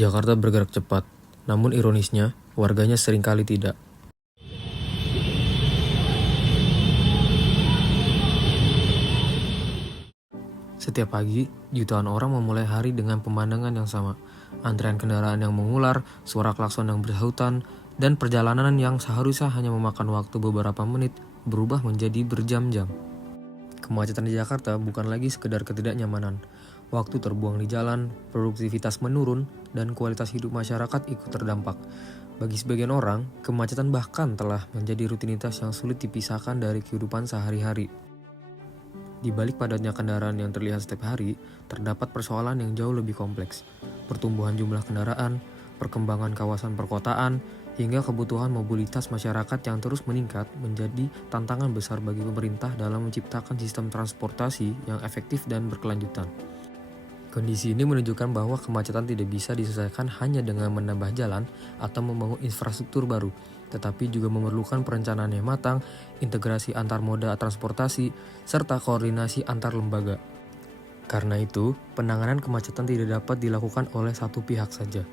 Jakarta bergerak cepat, namun ironisnya, warganya seringkali tidak. Setiap pagi, jutaan orang memulai hari dengan pemandangan yang sama. Antrean kendaraan yang mengular, suara klakson yang bersahutan, dan perjalanan yang seharusnya hanya memakan waktu beberapa menit berubah menjadi berjam-jam. Kemacetan di Jakarta bukan lagi sekedar ketidaknyamanan. Waktu terbuang di jalan, produktivitas menurun, dan kualitas hidup masyarakat ikut terdampak. Bagi sebagian orang, kemacetan bahkan telah menjadi rutinitas yang sulit dipisahkan dari kehidupan sehari-hari. Di balik padatnya kendaraan yang terlihat setiap hari, terdapat persoalan yang jauh lebih kompleks. Pertumbuhan jumlah kendaraan, perkembangan kawasan perkotaan, hingga kebutuhan mobilitas masyarakat yang terus meningkat menjadi tantangan besar bagi pemerintah dalam menciptakan sistem transportasi yang efektif dan berkelanjutan. Kondisi ini menunjukkan bahwa kemacetan tidak bisa diselesaikan hanya dengan menambah jalan atau membangun infrastruktur baru, tetapi juga memerlukan perencanaan yang matang, integrasi antar moda transportasi, serta koordinasi antar lembaga. Karena itu, penanganan kemacetan tidak dapat dilakukan oleh satu pihak saja.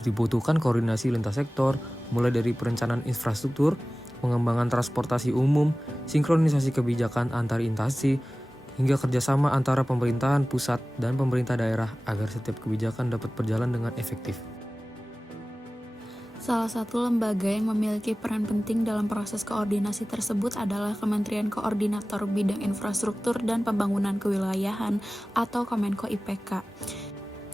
Dibutuhkan koordinasi lintas sektor, mulai dari perencanaan infrastruktur, pengembangan transportasi umum, sinkronisasi kebijakan antar instansi, hingga kerjasama antara pemerintahan pusat dan pemerintah daerah agar setiap kebijakan dapat berjalan dengan efektif. Salah satu lembaga yang memiliki peran penting dalam proses koordinasi tersebut adalah Kementerian Koordinator Bidang Infrastruktur dan Pembangunan Kewilayahan atau Kemenko IPK.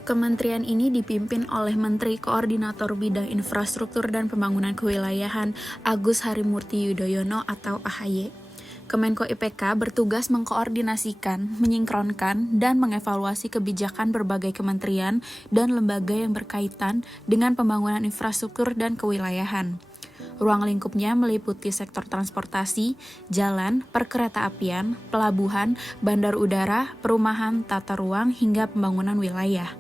Kementerian ini dipimpin oleh Menteri Koordinator Bidang Infrastruktur dan Pembangunan Kewilayahan Agus Harimurti Yudhoyono atau AHY. Kemenko IPK bertugas mengkoordinasikan, menyinkronkan, dan mengevaluasi kebijakan berbagai kementerian dan lembaga yang berkaitan dengan pembangunan infrastruktur dan kewilayahan. Ruang lingkupnya meliputi sektor transportasi, jalan, perkeretaapian, pelabuhan, bandar udara, perumahan, tata ruang, hingga pembangunan wilayah.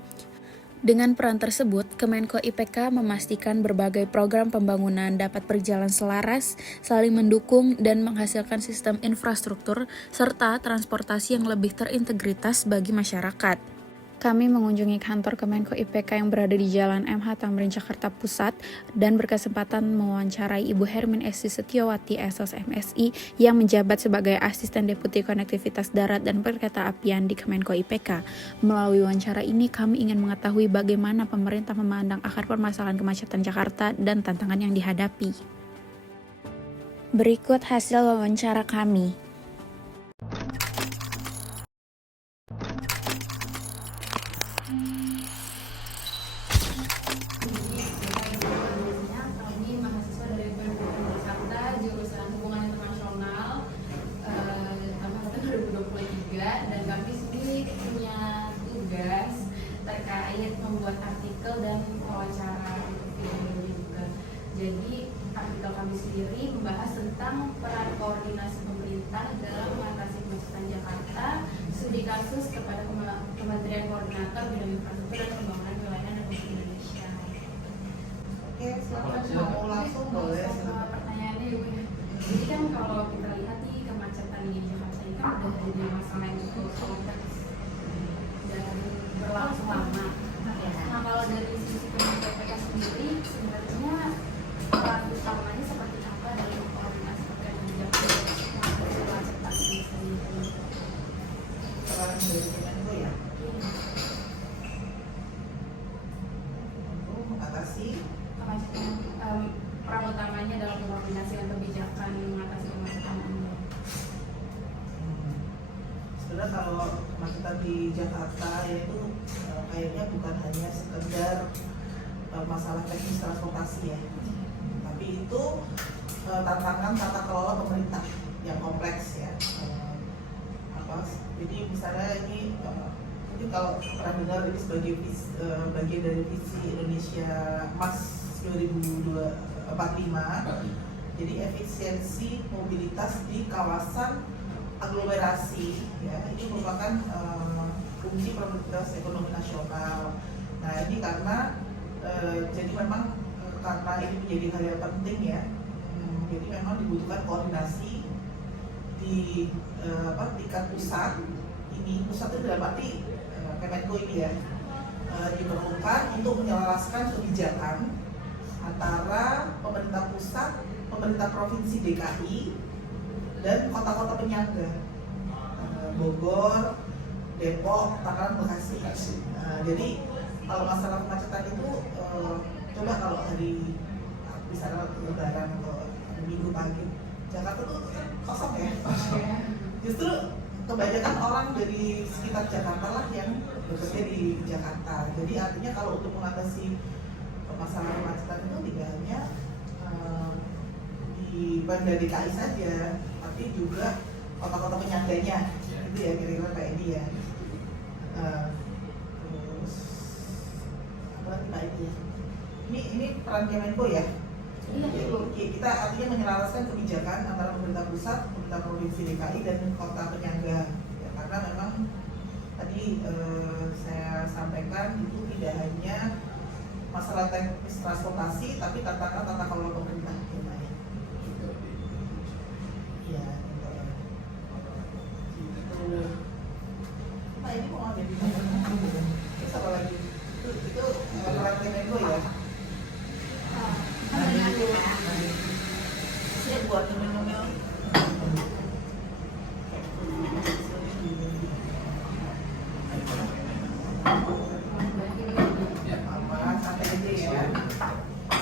Dengan peran tersebut, Kemenko IPK memastikan berbagai program pembangunan dapat berjalan selaras, saling mendukung, dan menghasilkan sistem infrastruktur serta transportasi yang lebih terintegritas bagi masyarakat. Kami mengunjungi kantor Kemenko IPK yang berada di Jalan MH Tamrin, Jakarta Pusat, dan berkesempatan mewawancarai Ibu Hermin Esti Setiawati, SOS MSI, yang menjabat sebagai Asisten Deputi Konektivitas Darat dan Perkeretaapian di Kemenko IPK. Melalui wawancara ini, kami ingin mengetahui bagaimana pemerintah memandang akar permasalahan kemacetan Jakarta dan tantangan yang dihadapi. Berikut hasil wawancara kami. Kami mahasiswa dari PMUN Jakarta, jurusan Hubungan Internasional, angkatan 2023, dan kami sendiri punya tugas terkait membuat artikel dan wawancara untuk video ini juga. Jadi artikel kami sendiri membahas tentang peran koordinasi pemerintah dalam mengatasi kemacetan Jakarta, studi kasus kepada Kementerian Koordinator Bidang Infrastruktur dan Pembangunan Wilayah Republik Indonesia. Oke, silakan mau langsung boleh. Sama pertanyaannya Ibu. Jadi kan kalau kita lihat nih kemacetan di Jakarta ini kan udah jadi masalah yang cukup kompleks dan berlangsung lama. Nah, kalau dari sisi Kemenko IPK sendiri sebenarnya peran utamanya seperti apa dalam koordinasi kebijakan mengatasi kemacetan ini sendiri? Peran dari Kemenko ya, untuk mengatasi Kemacetan, peran utamanya dalam koordinasi dan kebijakan mengatasi kemacetan ini. Sebenarnya kalau kemacetan di Jakarta yaitu kayaknya bukan hanya sekedar masalah teknis transportasi ya, tapi itu tantangan tata kelola pemerintah yang kompleks ya. Jadi misalnya ini mungkin kalau pernah dengar ini sebagai bagian dari visi Indonesia Emas 2045. Jadi efisiensi mobilitas di kawasan aglomerasi ya, ini merupakan kunci produktivitas ekonomi nasional. Nah ini karena jadi memang karena ini menjadi hal yang penting ya, jadi memang dibutuhkan koordinasi di tingkat pusat. Ini pusat itu dalam arti Kemenko ini ya, diperlukan untuk untuk menyelaraskan kebijakan antara pemerintah pusat, pemerintah provinsi DKI, dan kota-kota penyangga, Bogor, Depok, Tangerang, Bekasi. Jadi kalau masalah kemacetan itu coba kalau hari misalnya Lebaran atau Minggu pagi, Jakarta tuh kosong ya. Justru kebanyakan orang dari sekitar Jakarta lah yang bekerja di Jakarta. Jadi artinya kalau untuk mengatasi masalah kemacetan itu tidak hanya di Bandar DKI saja, tapi juga kota-kota penyangganya. Itu ya kira-kira kayak ini ya. Terus apa lagi Pak ini? Ini peran Kemenko ya. Jadi kita artinya menyelaraskan kebijakan antara pemerintah pusat, pemerintah provinsi DKI dan kota penyangga. Ya, karena memang tadi saya sampaikan itu tidak hanya masalah teknis transportasi, tapi tata kelola pemerintah yang lain. Ya, gitu. Nah ini mau ada di mana? Terus apa lagi? Itu peran Kemenko ya. Saya buat ngomel-ngomel. Apa santai aja ya.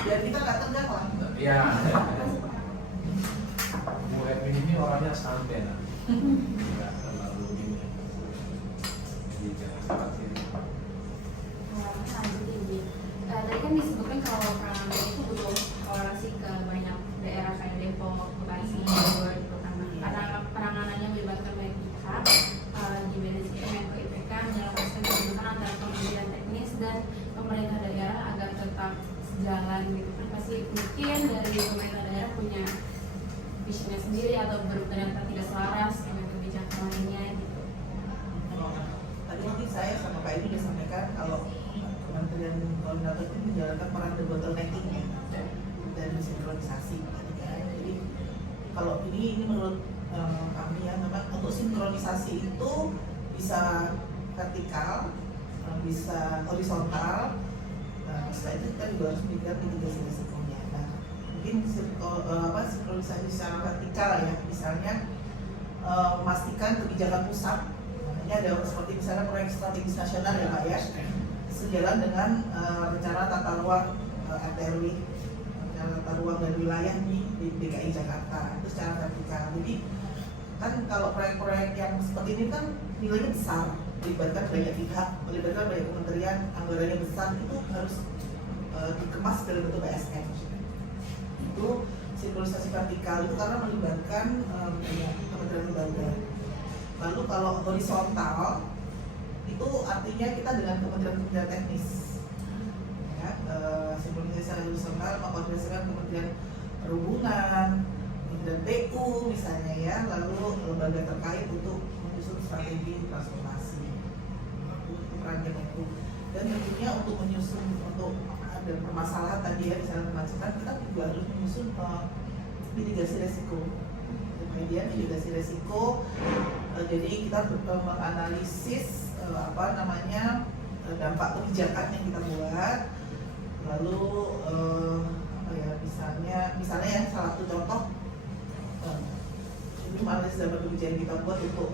Biar kita nggak tegang lah. Iya. Bu Edwin ini orangnya santai lah. Nggak terlalu gini. Jadi jangan khawatir. Tadi kan disebutkan kalau penanganan itu butuh kolaborasi ke banyak daerah kayak Depok, Bekasi, Bogor gitu karena penanganannya melibatkan banyak pihak. Gimana sih Kemenko IPK menjelaskan kebutuhan antara kementerian teknis dan pemerintah daerah agar tetap sejalan gitu kan? Pasti mungkin dari pemerintah daerah punya visionnya sendiri atau ternyata tidak selaras dengan kebijakan lainnya gitu. Tadi mungkin saya sama Pak Edi sudah sampaikan kalau Kementerian Koordinator itu menjalankan peran debottlenecking ya, dan sinkronisasi. Jadi kalau ini menurut kami ya memang untuk sinkronisasi itu bisa vertikal, bisa horizontal. Nah, setelah itu kita juga harus memikirkan mitigasi risikonya. Nah, mungkin sinkronisasi secara vertikal ya, misalnya memastikan kebijakan pusat. Ini ada seperti misalnya proyek strategis nasional ya Pak ya, sejalan dengan rencana tata ruang RTRW, rencana tata ruang dan wilayah di DKI Jakarta itu secara vertikal. Jadi kan kalau proyek-proyek yang seperti ini kan nilainya besar, melibatkan banyak pihak, melibatkan banyak kementerian, anggarannya besar, itu harus dikemas dalam bentuk BSN. Itu sinkronisasi vertikal itu karena melibatkan kementerian lembaga. Lalu kalau horizontal itu artinya kita dengan kementerian teknis ya, sinkronisasi horizontal mengkoordinasikan kementerian perhubungan, kementerian PU misalnya ya, lalu lembaga terkait untuk menyusun strategi transportasi. Itu peran Kemenko. Dan tentunya untuk menyusun, untuk ada permasalahan tadi ya misalnya kemacetan, kita juga harus menyusun mitigasi resiko. Kemudian mitigasi resiko, jadi kita menganalisis dampak kebijakan yang kita buat, lalu misalnya ya salah satu contoh ini analisis dampak kebijakan kita buat untuk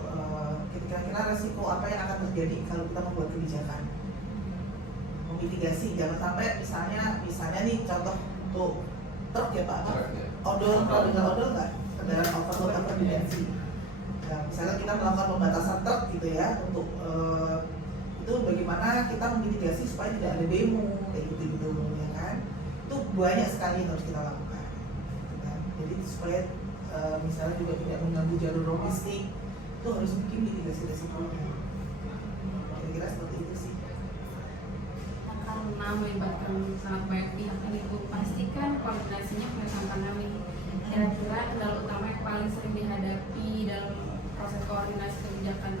kira-kira resiko apa yang akan terjadi kalau kita membuat kebijakan, memitigasi jangan sampai misalnya nih contoh untuk truk ya Pak, odol, kalau dengar odol nggak kendaraan overload atau dimensi. Nah, misalnya kita melakukan pembatasan truk gitu ya untuk itu bagaimana kita memitigasi supaya tidak ada demo kayak gitu ya kan, itu banyak sekali yang harus kita lakukan ya. Jadi supaya misalnya juga tidak mengganggu jalur logistik, itu harus mungkin mitigasi resikonya. Kira-kira seperti itu sih. Karena melibatkan sangat banyak pihak itu pastikan koordinasinya punya tantangan nih. Kira-kira kendala utama yang paling sering dihadapi dalam proses koordinasi kebijakan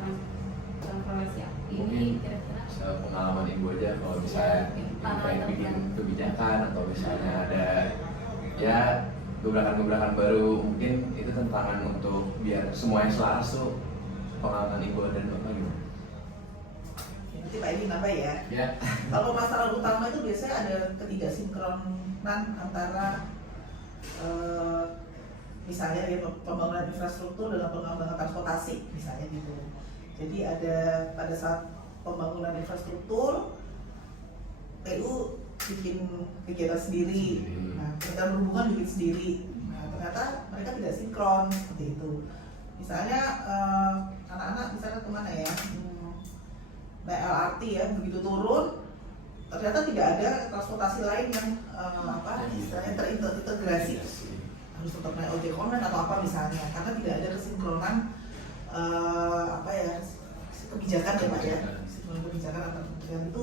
transportasi ini kira-kira pengalaman ibu aja kalau misalnya pengen bikin kebijakan atau misalnya ada ya gebrakan-gebrakan baru, mungkin itu tantangan untuk biar semuanya selaras tuh. Pengalaman ibu dan bapak gimana? nanti Pak Edi nambah ya. Ya. Kalau masalah utama itu biasanya ada ketidaksinkronan antara misalnya ya, pembangunan infrastruktur dengan pengembangan transportasi misalnya gitu. Jadi ada pada saat pembangunan infrastruktur PU bikin kegiatan sendiri, nah kementerian perhubungan bikin sendiri. Nah ternyata mereka tidak sinkron seperti itu. Misalnya anak-anak misalnya kemana ya, naik LRT ya, begitu turun ternyata tidak ada transportasi lain yang istilahnya terintegrasi, harus tetap naik ojek online atau apa misalnya, karena tidak ada kesinkronan kebijakan ya Pak ya, sinkronan kebijakan antar kementerian itu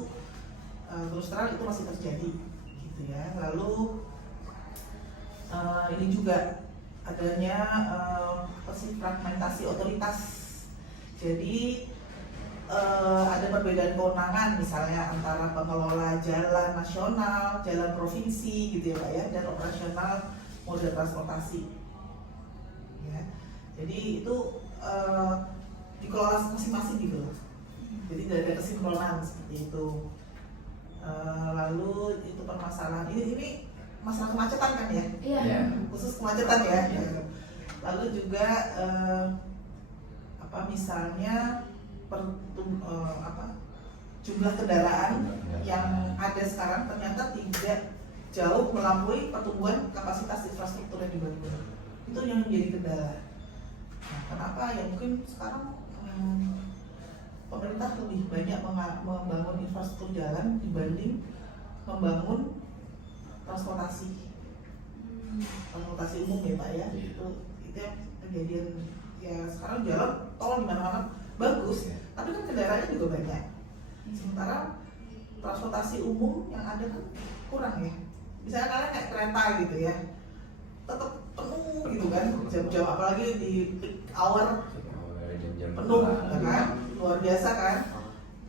terus terang itu masih terjadi gitu ya. Lalu ini juga adanya fragmentasi otoritas, jadi ada perbedaan kewenangan misalnya antara pengelola jalan nasional, jalan provinsi gitu ya Pak ya, dan operasional moda transportasi ya. Jadi itu dikelola masing-masing gitu, jadi tidak ada kesinkronan seperti itu. Lalu itu permasalahan ini masalah kemacetan kan ya? Iya. Khusus kemacetan ya. Lalu juga misalnya jumlah kendaraan yang ada sekarang ternyata tidak jauh melampaui pertumbuhan kapasitas infrastruktur yang dibangun. Itu yang menjadi kendala. Nah, kenapa? Ya mungkin sekarang pemerintah lebih banyak membangun infrastruktur jalan dibanding membangun transportasi umum ya Pak ya. Itu yang kejadian ya. Sekarang jalan tol di mana-mana bagus, tapi kan kendaraannya juga banyak. Sementara transportasi umum yang ada kan kurang ya. Misalnya kalian naik kereta gitu ya, tetap penuh gitu kan, jam-jam apalagi di peak hour penuh ya kan, luar biasa kan.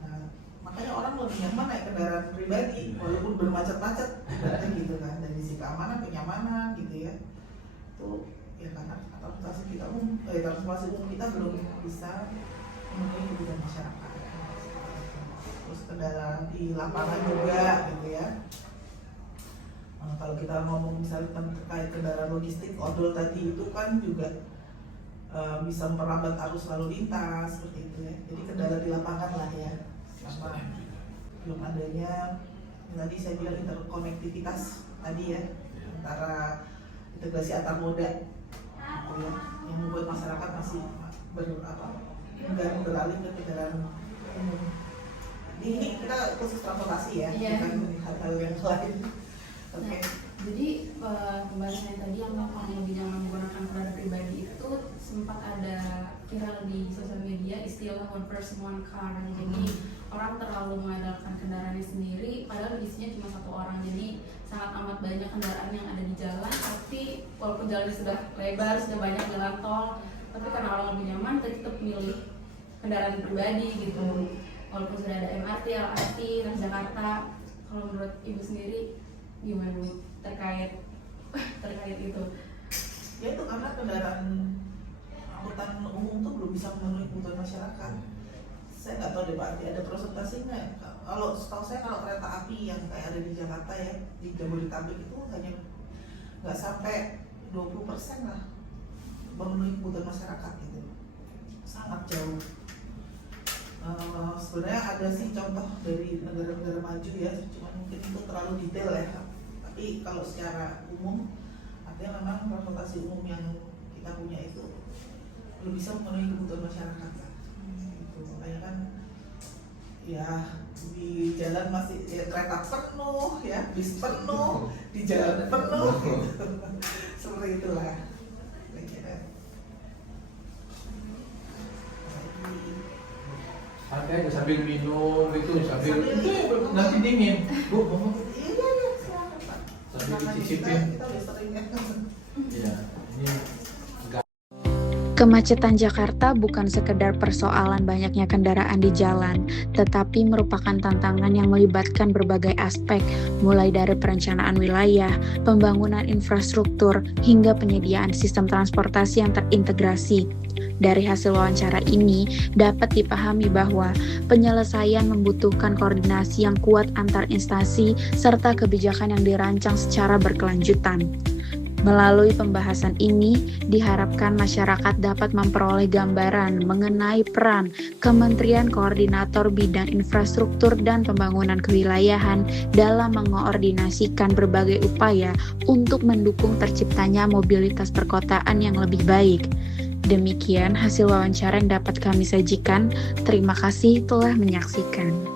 Nah, makanya orang lebih nyaman naik kendaraan pribadi walaupun bermacet-macet gitu kan, dari sisi keamanan, kenyamanan gitu ya. Itu ya karena transportasi umum kita belum bisa memenuhi kebutuhan masyarakat. Terus kendaraan di lapangan juga gitu ya. Kalau kita ngomong misalnya terkait kendaraan logistik, odol tadi itu kan juga bisa memperlambat arus lalu lintas seperti itu ya. Jadi kendala di lapangan lah ya, sama belum adanya tadi saya bilang interkonektivitas tadi ya, antara integrasi antar moda gitu ya, yang membuat masyarakat masih beralih ke kendaraan umum. Ini kita khusus transportasi ya, bukan hal-hal yang lain. Nah, jadi pembahasan tadi yang lebih nyaman menggunakan kendaraan pribadi itu sempat ada viral di sosial media istilah one person one car. Jadi orang terlalu mengandalkan kendaraannya sendiri, padahal isinya cuma satu orang. Jadi sangat amat banyak kendaraan yang ada di jalan, tapi walaupun jalannya sudah lebar, sudah banyak jalan tol, tapi karena orang lebih nyaman, tetap milih kendaraan pribadi gitu. Walaupun sudah ada MRT, LRT, Transjakarta. Kalau menurut Ibu sendiri gimana Bu terkait itu? Ya itu karena kendaraan angkutan umum tuh belum bisa memenuhi kebutuhan masyarakat. Saya nggak tahu deh Pak, ada presentasinya. Kalau setahu saya kalau kereta api yang kayak ada di Jakarta ya, di Jabodetabek itu hanya nggak sampai 20% lah memenuhi kebutuhan masyarakat gitu, sangat jauh. Sebenarnya ada sih contoh dari negara-negara maju ya, cuma mungkin itu terlalu detail ya. Tapi kalau secara umum, artinya memang transportasi umum yang kita punya itu belum bisa memenuhi kebutuhan masyarakat. Gitu. Makanya kan ya di jalan masih ya, kereta penuh ya, bis penuh, di jalan penuh gitu. Seperti itulah. Ada sambil minum itu sambil nanti dingin. Bu, ngomong. Iya, silakan Pak. Sambil dicicipin. Kita udah sering ya. Iya, ini Kemacetan Jakarta bukan sekedar persoalan banyaknya kendaraan di jalan, tetapi merupakan tantangan yang melibatkan berbagai aspek, mulai dari perencanaan wilayah, pembangunan infrastruktur, hingga penyediaan sistem transportasi yang terintegrasi. Dari hasil wawancara ini dapat dipahami bahwa penyelesaian membutuhkan koordinasi yang kuat antar instansi serta kebijakan yang dirancang secara berkelanjutan. Melalui pembahasan ini, diharapkan masyarakat dapat memperoleh gambaran mengenai peran Kementerian Koordinator Bidang Infrastruktur dan Pembangunan Kewilayahan dalam mengoordinasikan berbagai upaya untuk mendukung terciptanya mobilitas perkotaan yang lebih baik. Demikian hasil wawancara yang dapat kami sajikan. Terima kasih telah menyaksikan.